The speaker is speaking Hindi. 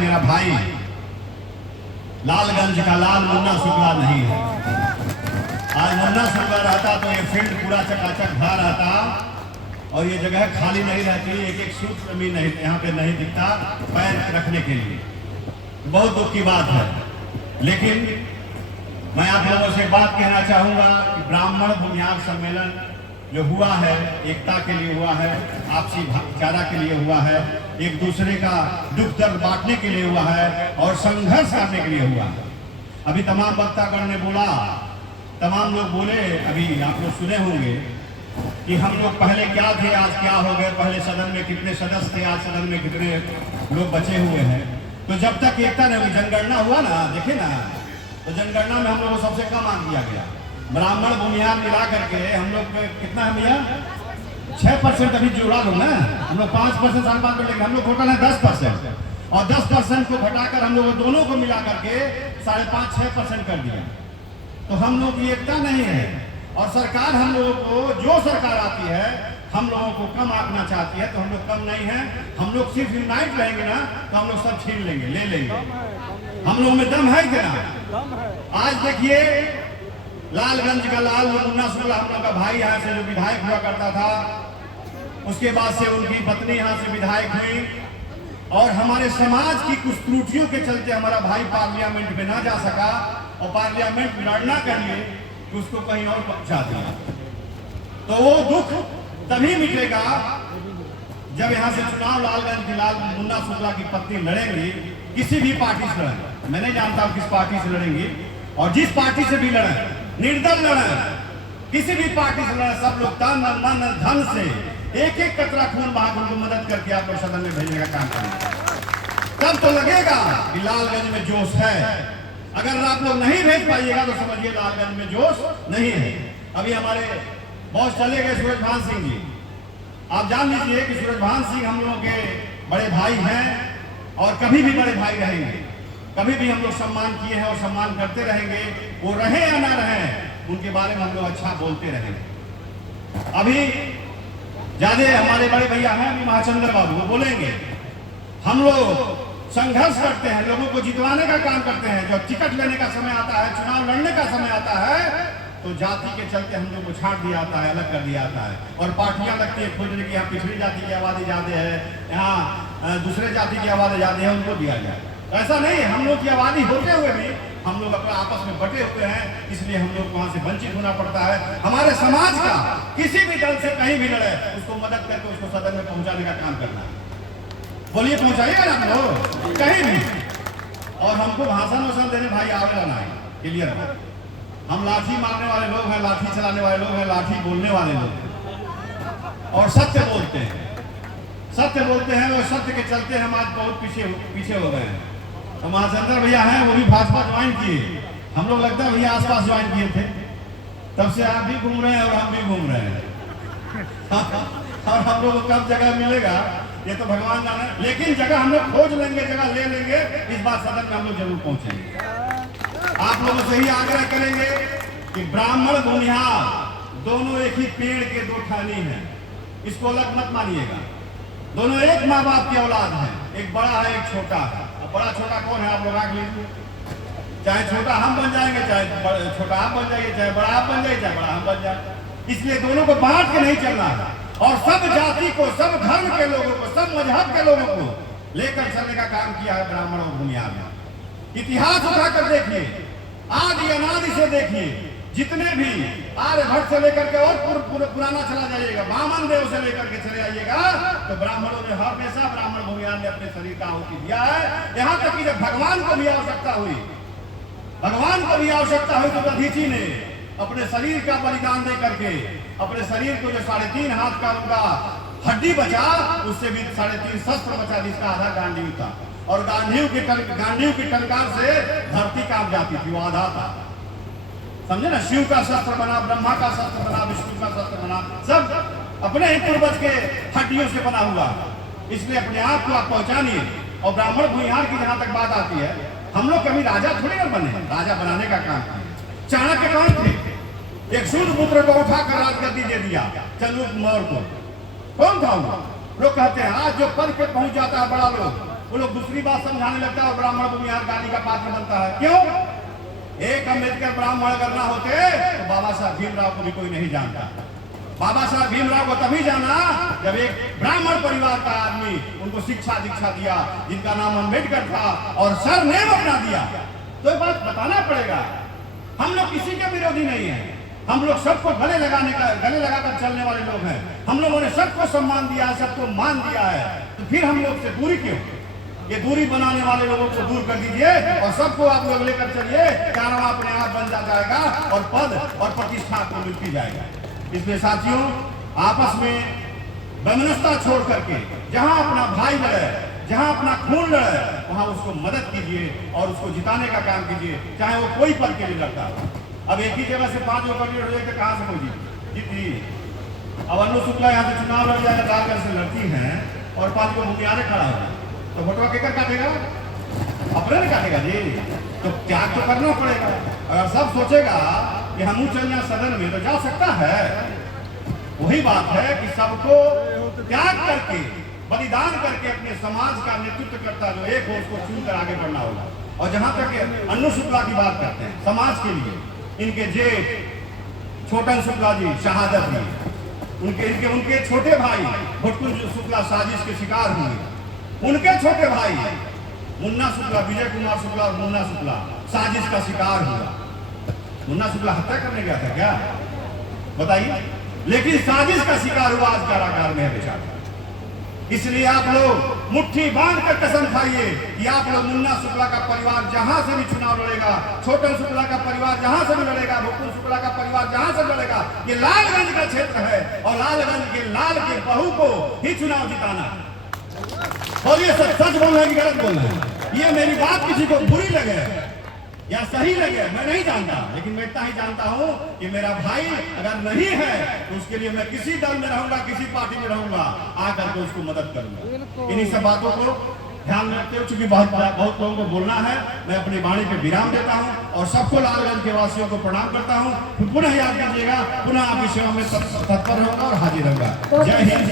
मेरा भाई लालगंज का लाल मुन्ना शुक्ला नहीं है। आज मुन्ना शुक्ला रहता तो ये फील्ड पूरा चकाचक भरा रहता और ये जगह खाली नहीं रहती, एक एक सूत्र भी नहीं यहाँ पे नहीं दिखता पैर रखने के लिए। बहुत दुख की बात है। लेकिन मैं आप लोगों से बात कहना चाहूंगा कि ब्राह्मण बुनियाद सम्मेलन जो हुआ है, एकता के लिए हुआ है, आपसी भाईचारा के लिए हुआ है, एक दूसरे का दुख दर्द बांटने के लिए हुआ है और संघर्ष करने के लिए हुआ है। अभी तमाम वक्तागण ने बोला, तमाम लोग बोले, अभी आप लोग सुने होंगे कि हम लोग पहले क्या थे, आज क्या हो गए, पहले सदन में कितने सदस्य थे, आज सदन में कितने लोग बचे हुए हैं। तो जब तक एकता ने जनगणना हुआ ना, देखे ना, तो जनगणना में हम लोग को सबसे कम अंक दिया गया। ब्राह्मण बुनियाद मिला करके हम लोग कितना है भैया, 6% अभी जोड़ा दो ना, हम लोग 5% साल बाद लेकिन हम लोग घोटा है 10% और 10% को घटाकर हम लोग दोनों को मिला करके 5.5-6% कर दिया। तो हम लोग की एकता नहीं है और सरकार हम लोगों को, जो सरकार आती है हम लोगों को कम आंकना चाहती है, तो हम लोग कम नहीं है। हम लोग सिर्फ यूनाइट रहेंगे ना तो हम लोग सब छीन लेंगे, ले लेंगे। हम लोग में दम है क्या? आज देखिए लालगंज का लाल मुन्ना शुक्ला हम लोग का भाई यहाँ से जो विधायक हुआ करता था, उसके बाद से उनकी पत्नी यहाँ से विधायक हुई और हमारे समाज की कुछ त्रुटियों के चलते हमारा भाई पार्लियामेंट में ना जा सका और पार्लियामेंट में लड़ना करिए कि उसको कहीं और पहुंचा दिया। तो वो दुख तभी मिटेगा जब यहाँ से चुनाव लालगंज की लाल मुन्ना शुक्ला की पत्नी लड़ेंगी, किसी भी पार्टी से लड़ें, मैं नहीं जानता हूँ किस पार्टी से लड़ेंगी, और जिस पार्टी से भी लड़ें, निर्दल लड़ें, किसी भी पार्टी से लड़ें, सब लोग तन मन धन से एक एक कतरा खून बहाकर उनको मदद करके आपको सदन में भेजने का काम करेंगे। तब तो लगेगा कि लालगंज में जोश है। अगर आप लोग नहीं भेज पाइएगा तो समझिए लालगंज में जोश नहीं है। अभी हमारे बॉस चले गए सूरजभान सिंह जी, आप जान लीजिए कि सूरजभान सिंह हम लोगों के बड़े भाई हैं और कभी भी बड़े भाई रहेंगे। कभी भी हम लोग सम्मान किए हैं और सम्मान करते रहेंगे। वो रहे या ना रहे, उनके बारे में हम लोग अच्छा बोलते रहेंगे। अभी ज्यादा हमारे बड़े भैया हैं अभी महाचंद्र बाबू, वो बोलेंगे हम लोग संघर्ष करते हैं, लोगों को जितवाने का काम करते हैं। जब टिकट लेने का समय आता है, चुनाव लड़ने का समय आता है, तो जाति के चलते हम लोग को छांट दिया जाता है, अलग कर दिया जाता है और पार्टियां लगती है खोजने की, यहाँ पिछड़ी जाति की आबादी ज्यादा है, यहाँ दूसरे जाति की आबादी ज्यादा है, उनको दिया जाए। ऐसा नहीं, हम लोग की आबादी होते हुए भी हम लोग अपने आपस में बटे हुए हैं, इसलिए हम लोग वहां से वंचित होना पड़ता है। हमारे समाज का किसी भी दल से कहीं भी लड़े, उसको मदद करके उसको सदन में पहुंचाने का काम करना है। बोलिए पहुंचाइएगा ना आप लोग कहीं भी। और हमको भाषण वाषण देने भाई आवेला ना है, क्लियर है। हम लाठी मारने वाले लोग हैं, लाठी चलाने वाले लोग हैं, लाठी बोलने वाले लोग हैं और सत्य बोलते हैं, सत्य बोलते हैं और सत्य के चलते हम आज बहुत पीछे हो गए हैं। तो महाचंद्र भैया हैं, वो भी भाजपा ज्वाइन किए, हम लोग लगता है भैया आसपास ज्वाइन किए थे, तब से आप भी घूम रहे हैं और हम भी घूम रहे हैं। और हम लोग को कब जगह मिलेगा ये तो भगवान जाने, लेकिन जगह हम लोग खोज लेंगे, जगह ले लेंगे। इस बार सदन में हम लोग जरूर पहुंचेंगे। आप लोगों से ही आग्रह करेंगे कि ब्राह्मण बुनियाद दोनों एक ही पेड़ के दो टहनी हैं, इसको अलग मत मानिएगा। दोनों एक माँ बाप की औलाद है, एक बड़ा है एक छोटा है। अब बड़ा छोटा कौन है आप लोग आग लीजिए, चाहे छोटा हम बन जाएंगे, चाहे छोटा आप बन जाइए, चाहे बड़ा आप बन जाइए, चाहे बड़ा हम बन जाए। इसलिए दोनों को बांट के नहीं चलना है और सब जाति को, सब धर्म के लोगों को, सब मजहब के लोगों को लेकर चलने का काम किया है ब्राह्मण और बुनियाद में। इतिहास उठाकर देखिए, आदि अनादि से देखिए, जितने भी आर्यभट्ट से लेकर के और पुराना चला जाइएगा, वामन देव से लेकर के चले आइएगा, तो ब्राह्मणों ने हमेशा, ब्राह्मण बुनियाद ने अपने शरीर का आहुति दिया है। यहाँ तक कि जब भगवान को भी आवश्यकता हुई, भगवान को भी आवश्यकता हुई, तो दधीची ने अपने शरीर का बलिदान दे करके अपने शरीर को जो 3.5 हाथ का उनका हड्डी बचा, उससे भी 3.5 शस्त्र बचा, जिसका आधा गांडीव था और गांडीव की टंकार से धरती कांप जाती थी, वो आधा था। समझे ना, शिव का शस्त्र बना, ब्रह्मा का शस्त्र बना, विष्णु का शस्त्र बना, सब अपने ही पूर्वज के हड्डियों से बना हुआ। इसलिए अपने आप को आप पहचानिए। और ब्राह्मण भूमिहार की जहां तक बात आती है, हम लोग कभी राजा थोड़ी ना बने, राजा बनाने का काम किया। चाणक्य कौन थे? एक सूर्यपुत्र को उठाकर राजगद्दी दे दिया, चंद्रगुप्त मौर्य को। कौन था वो? लोग कहते हैं आज जो पद पे पहुंच जाता है बड़ा लोग, वो लोग दूसरी बात समझाने लगता है और ब्राह्मण भूमिहार गाली का पात्र बनता है। क्यों? एक अम्बेडकर ब्राह्मण अगर ना होते तो बाबा साहब भीमराव को भी कोई नहीं जानता। बाबा साहब भीमराव को तभी जाना जब एक ब्राह्मण परिवार का आदमी उनको शिक्षा दीक्षा दिया, जिनका नाम अम्बेडकर था और सरनेम अपना दिया। तो ये बात बताना पड़ेगा। हम लोग किसी के विरोधी नहीं है, हम लोग सबको गले लगाकर चलने वाले लोग हैं। हम लोगों ने सबको सम्मान दिया है, सबको मान दिया है, तो फिर हम लोग से दूरी क्यों? ये दूरी बनाने वाले लोगों को दूर कर दीजिए और सबको आप लोग लेकर चलिए, कारण अपने आप बन जाएगा और पद और प्रतिष्ठा आपको मिलती जाएगा। इसलिए साथियों, आपस में वैमनस्यता छोड़ करके जहां अपना भाई लड़े, जहां अपना खून लड़े, वहां उसको मदद कीजिए और उसको जिताने का काम कीजिए, चाहे वो कोई पद के लिए लड़ता हो। अब एक ही जगह से 5 लोग कैंडिडेट हो जाए तो कहां से कोई जीती? अब अन्नू शुक्ला यहाँ से चुनाव लड़ जाए, राजगढ़ से लड़ती हैं और 5 को भूमिहारे खड़ा हो जाए, तो वोटवा केकर काटेगा? अपने ने काटेगा जी। तो त्याग तो करना पड़ेगा। अगर सब सोचेगा कि हम चल जाए सदन में, तो जा सकता है। वही बात है कि सबको त्याग करके, बलिदान करके अपने समाज का नेतृत्व करता जो एक हो, उसको चुनकर आगे बढ़ना होगा। और जहां तक अन्नू शुक्ला की बात करते हैं, समाज के लिए इनके जेठ छोटन शुक्ला जी शहादत हुई, उनके छोटे भाई भुटकुंज शुक्ला साजिश के शिकार हुए, उनके छोटे भाई मुन्ना शुक्ला, विजय कुमार शुक्ला और मुन्ना शुक्ला साजिश का शिकार हुआ। मुन्ना शुक्ला हत्या करने गया था क्या? बताइए। लेकिन साजिश का शिकार हुआ, आज कारागार में है बेचारा। इसलिए आप लोग मुट्ठी बांध कर कसम खाइए कि आप लोग मुन्ना शुक्ला का परिवार जहां से भी चुनाव लड़ेगा, छोटन शुक्ला का परिवार जहां से भी लड़ेगा, भुटकुंज शुक्ला का परिवार जहां से लड़ेगा, ये लालगंज का क्षेत्र है और लालगंज के लाल के बहू को ही चुनाव जिताना है। और ये सच बोल रहे हैं कि गलत बोल रहे हैं? ये मेरी बात किसी को बुरी लगे या सही लगे मैं नहीं जानता, लेकिन मैं इतना ही जानता हूं कि मेरा भाई अगर नहीं है तो उसके लिए मैं किसी दल में रहूंगा, किसी पार्टी में रहूंगा, आकर के उसको मदद करूंगा। इन्हीं सब बातों को ध्यान में रखते हुए, चूंकि बहुत लोगों को बोलना है, मैं अपनी वाणी पे विराम देता हूं और सबको लालगंज के वासियों को प्रणाम करता हूं। पुनः याद कीजिएगा, पुनः आपकी सेवा में तत्पर रहूंगा और हाजिर रहूंगा। जय हिंद।